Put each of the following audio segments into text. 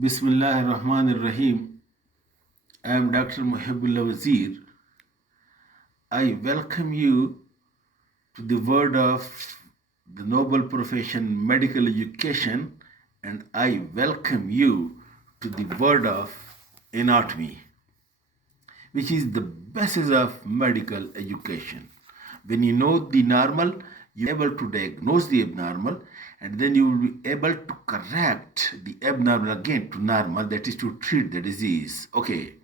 Bismillahir Rahmanir Rahim. I am Dr. Muhibbullah Wazir. I welcome you to the world of the noble profession medical education, and I welcome you to the world of anatomy, which is the basis of medical education. When you know the normal, you are able to diagnose the abnormal, and then you will be able to correct the abnormal again to normal, that is to treat the disease. Okay.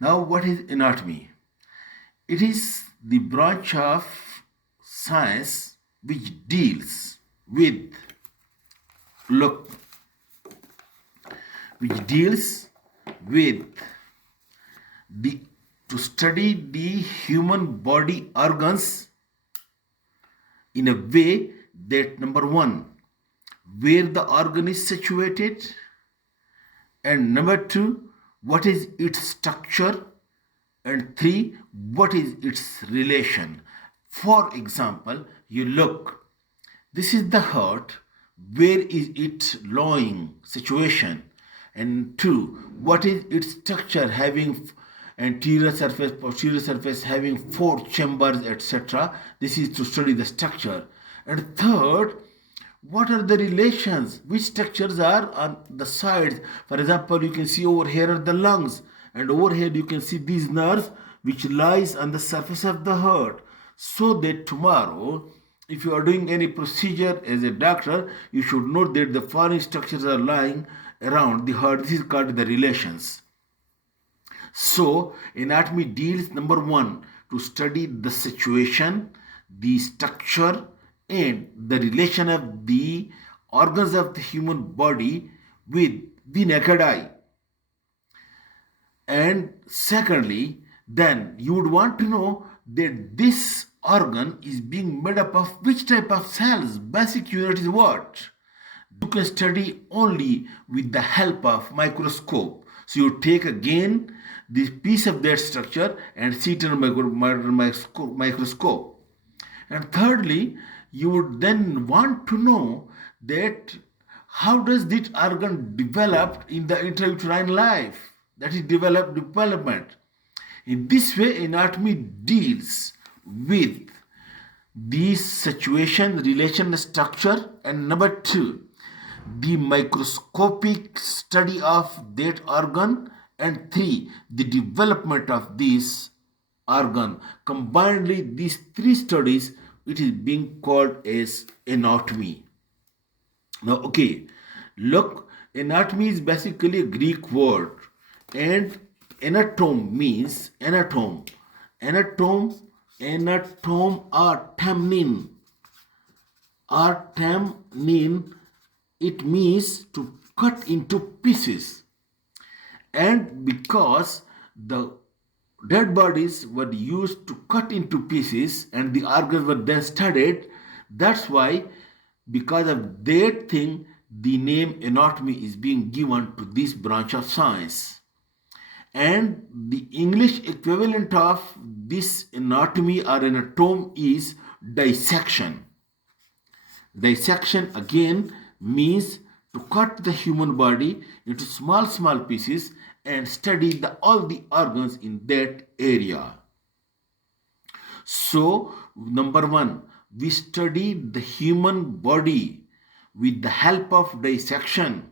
Now, what is anatomy? It is the branch of science which deals with look, which deals with the to study the human body organs in a way that number one, where the organ is situated, and number two, what is its structure, and three, what is its relation. For example, you look, this is the heart, where is its lying situation, and two, what is its structure, having anterior surface, posterior surface, having four chambers, etc. This is to study the structure. And third, what are the relations, which structures are on the sides. For example, you can see over here are the lungs, and over here you can see these nerves which lies on the surface of the heart, so that tomorrow if you are doing any procedure as a doctor, you should know that the foreign structures are lying around the heart. This is called the relations. So anatomy deals number one to study the situation, the structure, and the relation of the organs of the human body with the naked eye. And secondly, then you would want to know that this organ is being made up of which type of cells. Basic unit is what? You can study only with the help of microscope. So you take again this piece of that structure and see it in a microscope. And thirdly, you would then want to know that how does this organ develop in the intrauterine life, that is development. In this way, anatomy deals with this situation, relation, structure, and number two, the microscopic study of that organ, and three, the development of this organ. Combinedly, these three studies, it is being called as anatomy. Now, okay, look, anatomy is basically a Greek word, and anatome means anatome. Anatome or tamnin, it means to cut into pieces. And because the dead bodies were used to cut into pieces and the organs were then studied, that's why, because of that thing, the name anatomy is being given to this branch of science. And the English equivalent of this anatomy or anatome is dissection. Dissection again means to cut the human body into small pieces and study all the organs in that area. So, number one, we study the human body with the help of dissection,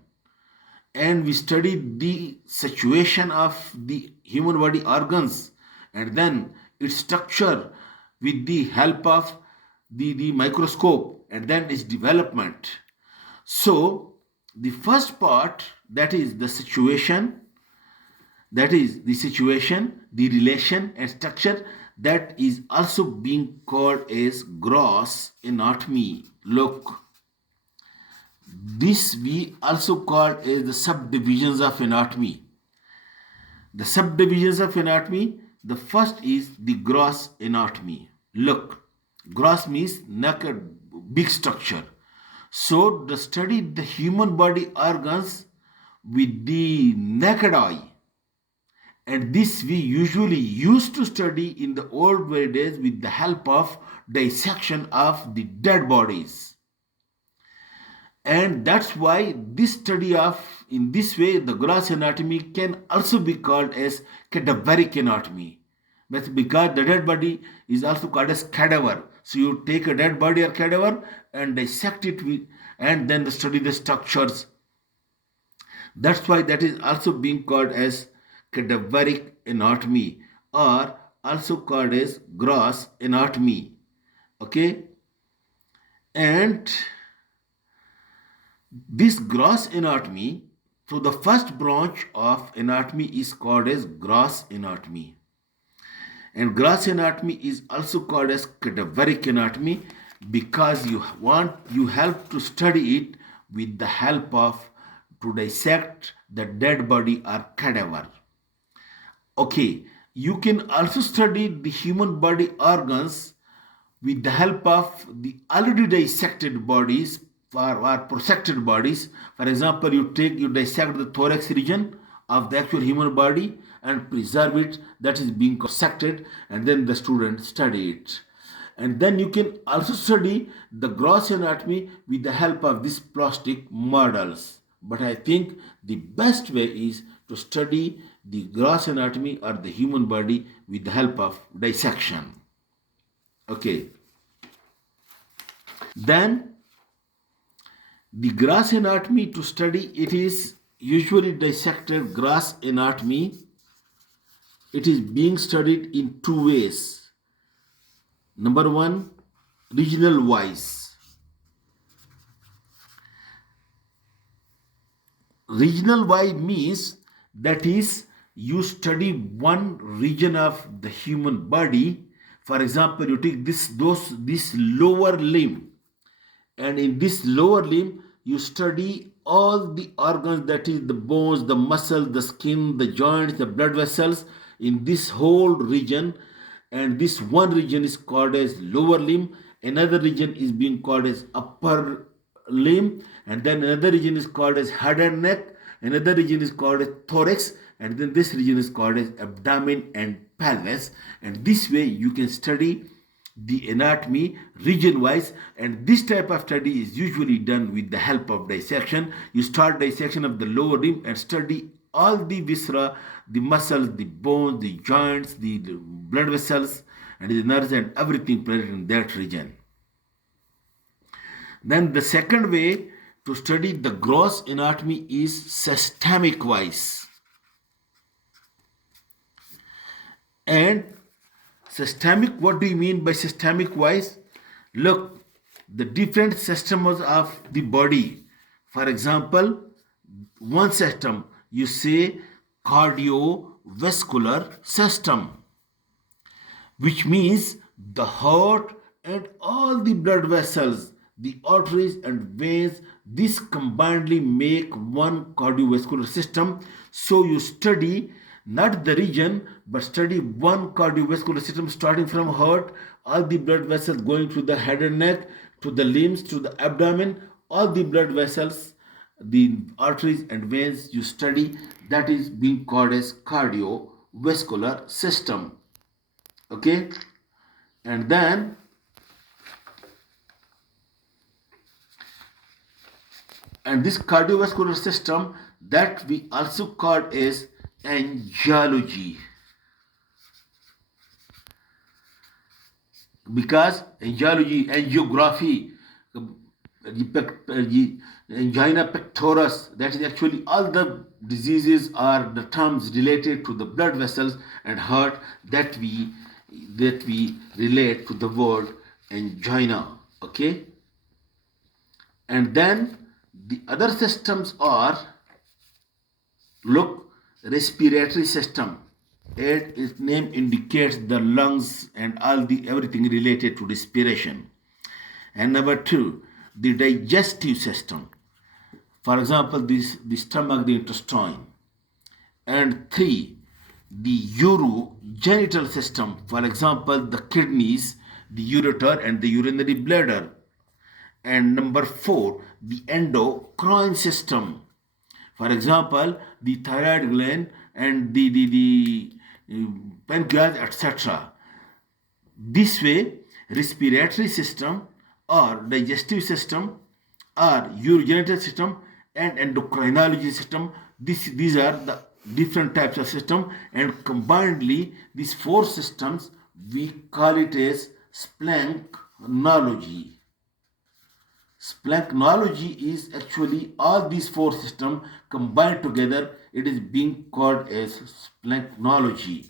and we study the situation of the human body organs and then its structure with the help of the microscope, and then its development. So the first part, that is the situation, the relation and structure, that is also being called as gross anatomy. Look, this we also call as the subdivisions of anatomy. The subdivisions of anatomy, the first is the gross anatomy. Look, gross means naked, big structure. So the study the human body organs with the naked eye, and this we usually used to study in the old days with the help of dissection of the dead bodies. And that's why this study of, in this way, the gross anatomy can also be called as cadaveric anatomy. That's because the dead body is also called as cadaver. So you take a dead body or cadaver and dissect it with, and then study the structures. That's why that is also being called as cadaveric anatomy, or also called as gross anatomy. Okay, and this gross anatomy, so the first branch of anatomy is called as gross anatomy. And gross anatomy is also called as cadaveric anatomy because you help to study it with the help of to dissect the dead body or cadaver. Okay, you can also study the human body organs with the help of the already dissected bodies or prosected bodies. For example, you dissect the thorax region of the actual human body and preserve it, that is being dissected, and then the student study it. And then you can also study the gross anatomy with the help of these plastic models. But I think the best way is to study the gross anatomy or the human body with the help of dissection. Okay. Then the gross anatomy, to study it is usually dissected gross anatomy. It is being studied in two ways. Number one, regional wise. Regional wise means that is you study one region of the human body. For example, you take this lower limb, and in this lower limb you study all the organs, that is the bones, the muscles, the skin, the joints, the blood vessels in this whole region. And this one region is called as lower limb, another region is being called as upper limb, and then another region is called as head and neck, another region is called as thorax, and then this region is called as abdomen and pelvis. And this way you can study the anatomy region wise, and this type of study is usually done with the help of dissection. You start dissection of the lower limb and study all the viscera, the muscles, the bones, the joints, the blood vessels, and the nerves, and everything present in that region. Then the second way to study the gross anatomy is systemic wise. And systemic, what do you mean by systemic wise? Look, the different systems of the body. For example, one system, you say cardiovascular system, which means the heart and all the blood vessels, the arteries and veins, this combinedly make one cardiovascular system. So you study not the region, but study one cardiovascular system starting from heart, all the blood vessels going to the head and neck, to the limbs, to the abdomen, all the blood vessels, the arteries and veins you study, that is being called as cardiovascular system. Okay, and then this cardiovascular system, that we also call as angiology, because angiography, angina pectoris, that is actually all the diseases are the terms related to the blood vessels and heart that we relate to the word angina. Okay, and then the other systems are, look, respiratory system. Its name indicates the lungs and all the everything related to respiration. And number two, the digestive system. For example, the stomach, the intestine. And three, the urogenital system. For example, the kidneys, the ureter, and the urinary bladder. And number four, the endocrine system. For example, the thyroid gland and the pancreas, etc. This way, respiratory system or digestive system are urogenital system and endocrinology system. These are the different types of system, and combinedly these four systems we call it as splanknology. Splanknology is actually all these four systems combined together. It is being called as splanknology.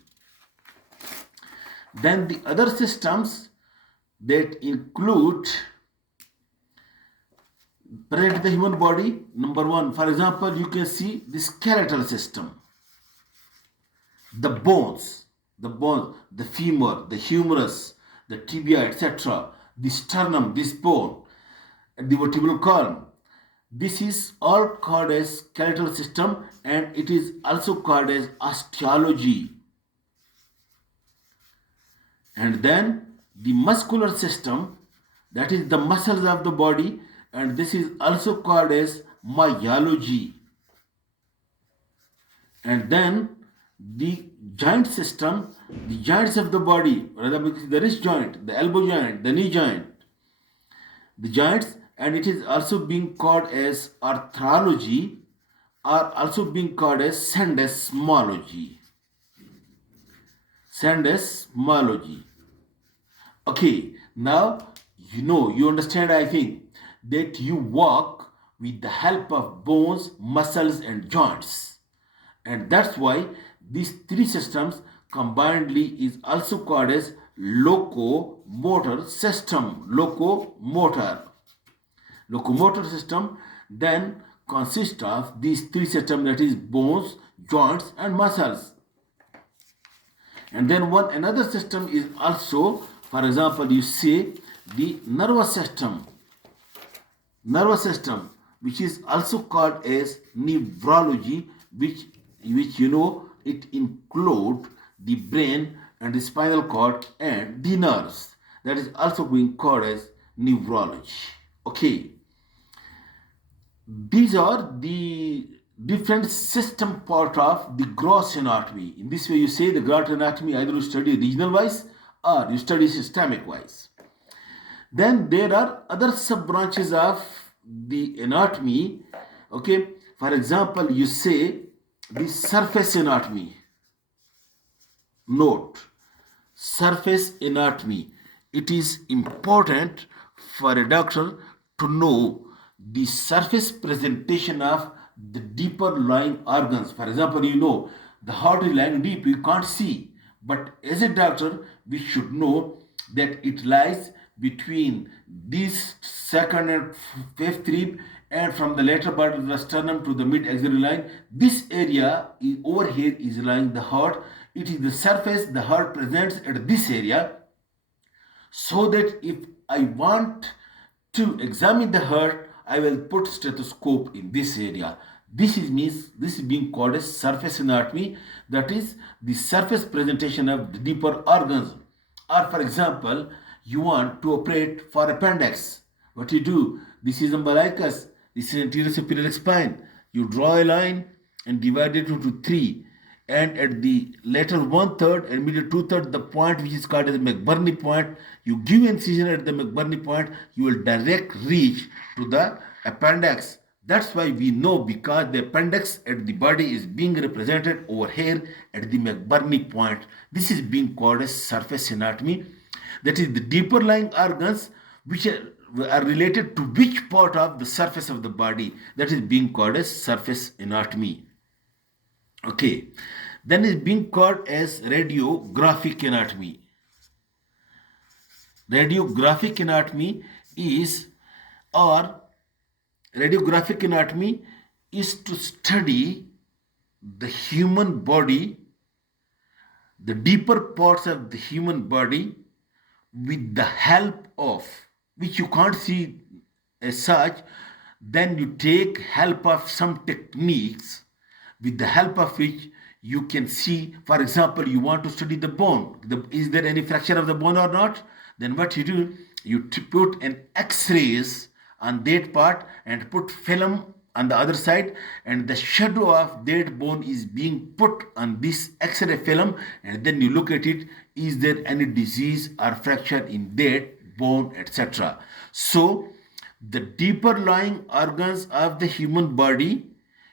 Then the other systems that include present in the human body. Number one, for example, you can see the skeletal system, the bones, the femur, the humerus, the tibia, etc., the sternum, this bone, and the vertebral column. This is all called as skeletal system, and it is also called as osteology. And then the muscular system, that is the muscles of the body, and this is also called as myology. And then the joint system, the joints of the body, the wrist joint, the elbow joint, the knee joint, the joints, and it is also being called as arthrology, or also being called as syndesmology. Syndesmology. Okay, now you understand, I think, that you walk with the help of bones, muscles, and joints. And that's why these three systems combinedly is also called as locomotor system. Locomotor system then consists of these three systems, that is bones, joints, and muscles. And then another system is also, for example, you say the nervous system, which is also called as neurology, which it includes the brain and the spinal cord and the nerves. That is also being called as neurology. Okay, these are the different system part of the gross anatomy. In this way, you say the gross anatomy, either you study regional wise or you study systemic wise. Then there are other sub branches of the anatomy. Okay, for example, you say the surface anatomy. Note, surface anatomy. It is important for a doctor to know the surface presentation of the deeper lying organs. For example, the heart is lying deep, you can't see. But as a doctor, we should know that it lies between this second and fifth rib, and from the later part of the sternum to the mid-axillary line. This area over here is lying the heart. It is the surface the heart presents at this area, so that if I want to examine the heart, I will put stethoscope in this area. This is being called as surface anatomy, that is the surface presentation of the deeper organs. Or for example, you want to operate for appendix. What you do? This is umbilicus. This is anterior superior spine. You draw a line and divide it into three. And at the lateral 1/3 and medial 2/3, the point which is called as the McBurney point, you give incision at the McBurney point, you will direct reach to the appendix. That's why we know, because the appendix at the body is being represented over here at the McBurney point. This is being called as surface anatomy. That is the deeper lying organs which are related to which part of the surface of the body. That is being called as surface anatomy. Okay, then is being called as radiographic anatomy. Radiographic anatomy is to study the human body, the deeper parts of the human body, with the help of which you can't see as such. Then you take help of some techniques with the help of which you can see. For example, you want to study the bone. Is there any fracture of the bone or not? Then what you do, you put an X-rays on that part and put film on the other side, and the shadow of that bone is being put on this X-ray film, and then you look at it. Is there any disease or fracture in that bone, etc.? So the deeper lying organs of the human body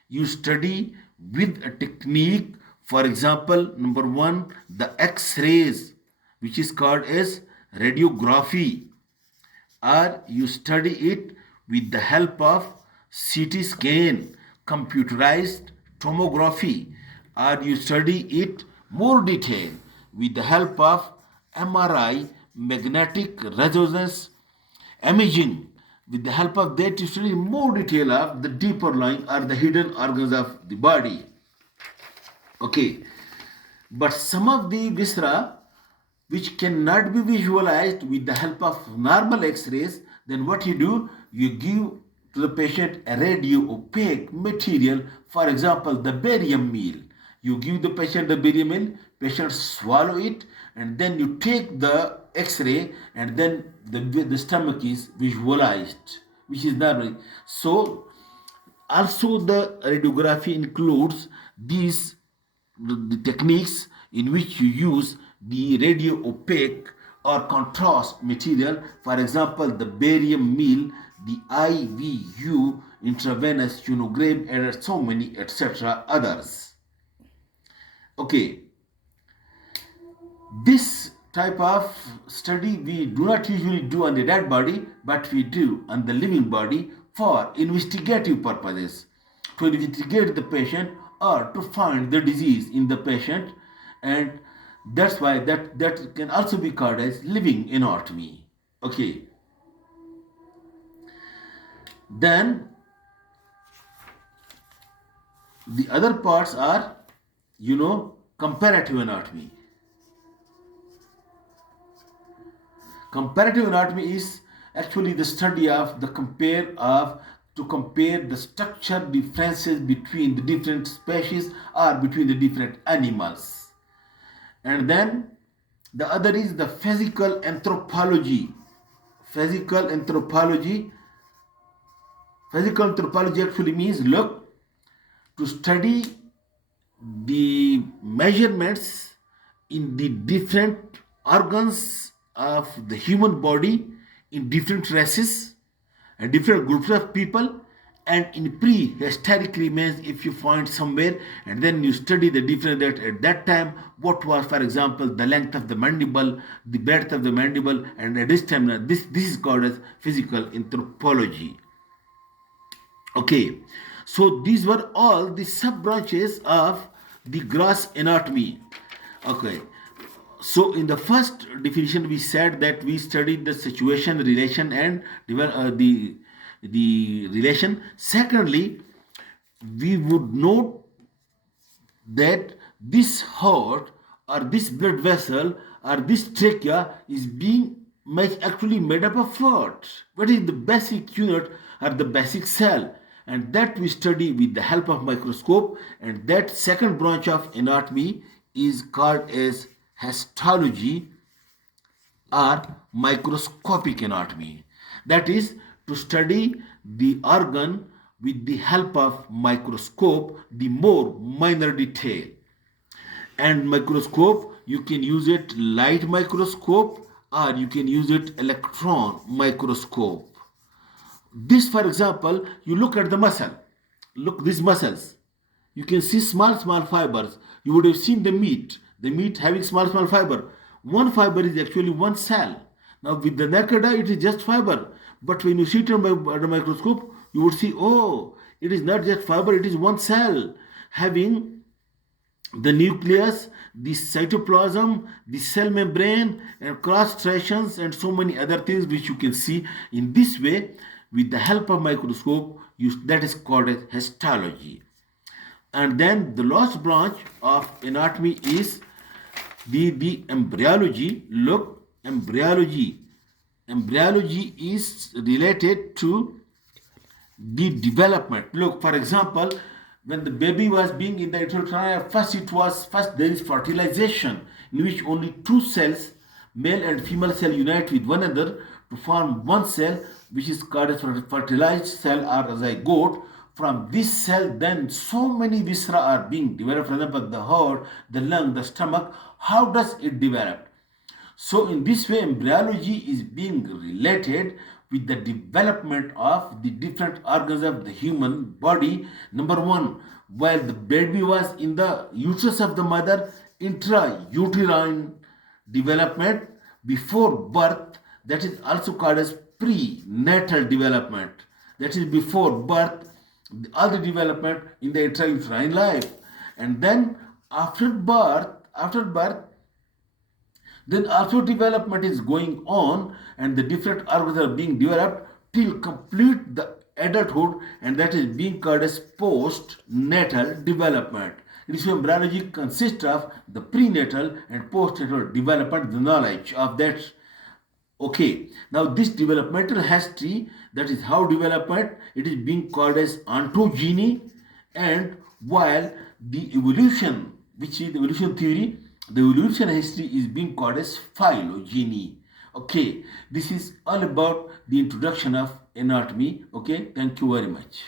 you study with a technique. For example, number one, the X-rays, which is called as radiography, or you study it with the help of CT scan, computerized tomography, or you study it more detail with the help of MRI, magnetic resonance imaging. With the help of that, you study more detail of the deeper lying or the hidden organs of the body. Okay, but some of the viscera which cannot be visualized with the help of normal x-rays, then what you do, you give to the patient a radio opaque material, for example the barium meal. You give the patient the barium meal, patient swallow it, and then you take the x-ray, and then the stomach is visualized, which is normal. So also the radiography includes these the techniques in which you use the radio opaque or contrast material, for example the barium meal, the IVU, intravenous unogram, and so many etc. others. Okay, this type of study we do not usually do on the dead body, but we do on the living body for investigative purposes, to investigate the patient or to find the disease in the patient, and that's why that can also be called as living anatomy. Okay, then the other parts are, comparative anatomy. Comparative anatomy is actually the study of the compare the structure differences between the different species or between the different animals. And then the other is the physical anthropology. Physical anthropology actually means look to study the measurements in the different organs of the human body in different races and different groups of people, and in prehistoric remains if you find somewhere, and then you study the different that at that time what was, for example, the length of the mandible, the breadth of the mandible, and at this time this is called as physical anthropology. Okay, so these were all the sub branches of the gross anatomy. Okay, so in the first definition we said that we studied the situation, relation, and the relation. Secondly, we would note that this heart or this blood vessel or this trachea is being actually made up of what? What is the basic unit or the basic cell? And that we study with the help of microscope, and that second branch of anatomy is called as histology or microscopic anatomy. That is to study the organ with the help of microscope, the more minor detail. And microscope, you can use it light microscope or you can use it electron microscope. This, for example, you look at the muscle. Look, these muscles. You can see small fibers. You would have seen the meat having small fiber. One fiber is actually one cell. Now, with the naked eye, it is just fiber. But when you see it under the microscope, you would see, oh, it is not just fiber, it is one cell having the nucleus, the cytoplasm, the cell membrane, and cross striations, and so many other things which you can see in this way with the help of microscope. That is called as histology. And then the last branch of anatomy is the embryology. Look, embryology is related to the development. Look, for example, when the baby was being in the uterine, first there is fertilization, in which only two cells, male and female cell, unite with one another to form one cell, which is called a fertilized cell or a zygote. From this cell, then so many viscera are being developed. For example, the heart, the lung, the stomach. How does it develop? So in this way, embryology is being related with the development of the different organs of the human body. Number one, while the baby was in the uterus of the mother, intrauterine development before birth, that is also called as prenatal development. That is before birth, all the development in the intrauterine life. And then after birth, then also development is going on and the different organs are being developed till complete the adulthood, and that is being called as postnatal development. Embryology consists of the prenatal and postnatal development, the knowledge of that. Okay, now this developmental history, that is how development, it is being called as ontogeny, and while the evolution, which is the evolution theory, the evolution history is being called as phylogeny. Okay, this is all about the introduction of anatomy. Okay, thank you very much.